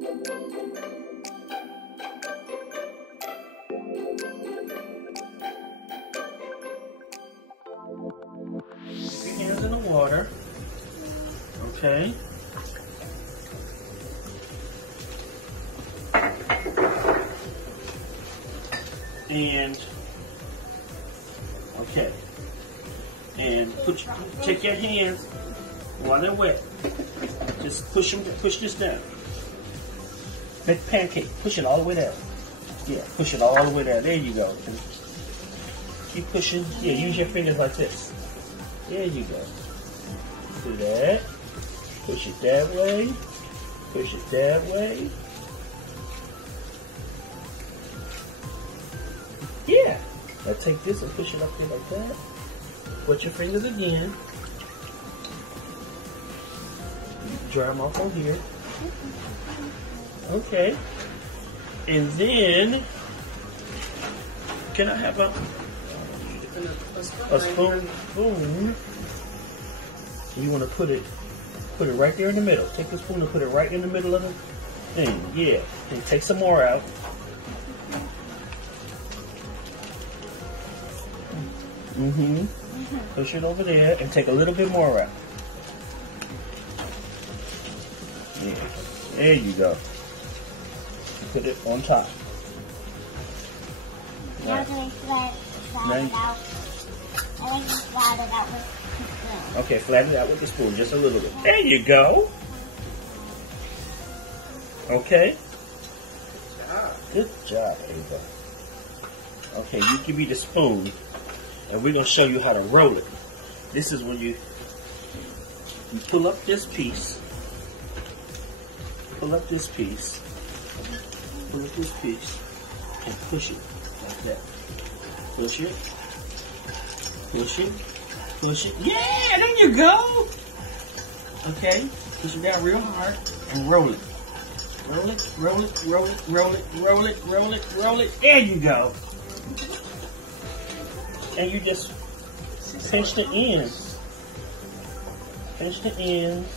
Dip your hands in the water. Okay. And okay. And take your hands while they're wet. Just push this down. Make pancake. Push it all the way down. Yeah, push it all the way down. There you go. Keep pushing. Yeah, use your fingers like this. There you go. Do that. Push it that way. Push it that way. Yeah. Now take this and push it up there like that. Put your fingers again. Dry them off on here. Okay. And then, can I have a spoon? You want to put it right there in the middle. Take the spoon and put it right in the middle of the thing. Yeah. And take some more out. Push it over there and take a little bit more out. Yeah. There you go. Put it on top. Now can we flatten it out? I like to flatten it out with the spoon. Okay, flatten it out with the spoon just a little bit. There you go. Okay. Good job, Ava. Okay, you give me the spoon, and we're going to show you how to roll it. This is when you pull up this piece. Pull up this piece. Pull up this piece. And push it like that. Push it. Push it. Push it. Yeah, there you go. Okay. Push it down real hard and roll it. Roll it, roll it, roll it, roll it, roll it, roll it, roll it. There you go. And you just pinch the ends. Pinch the ends.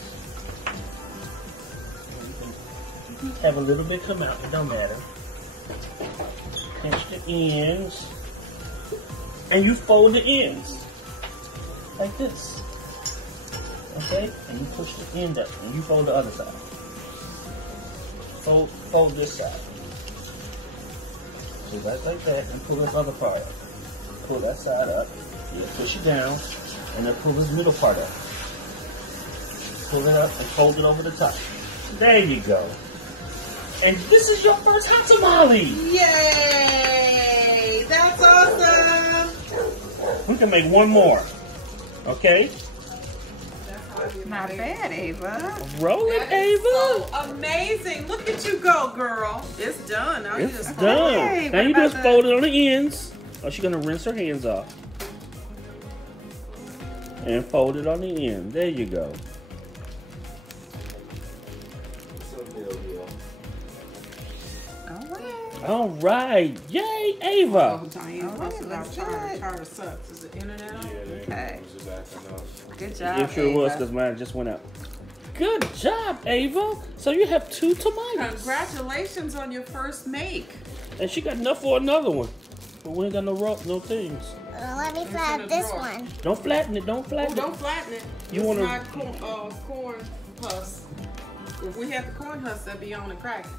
Have a little bit come out, it don't matter. Pinch the ends. And you fold the ends. Like this. Okay? And you push the end up and you fold the other side. Fold this side. So right like that and pull this other part up. Pull that side up. Yeah, push it down. And then pull this middle part up. Pull it up and fold it over the top. There you go. And this is your first hot tamale! Yay! That's awesome! We can make one more. Okay? Not bad, Ava. Roll it, Ava! So amazing! Look at you go, girl. It's done. Now it's you just done. Hey, now you just fold it on the ends. Oh, she's gonna rinse her hands off. And fold it on the end. There you go. All right. Yay, Ava. Oh, Diane, charter sucks. Is the internet on? Okay. Good job, It sure was, because mine just went out. Good job, Ava. So you have 2 tomatoes. Congratulations on your first make. And she got enough for another one. But we ain't got no things. Let me flatten this one. Don't flatten it. Don't flatten it. Don't flatten it. You want want to corn husk. If we had the corn husk, that'd be on and cracking.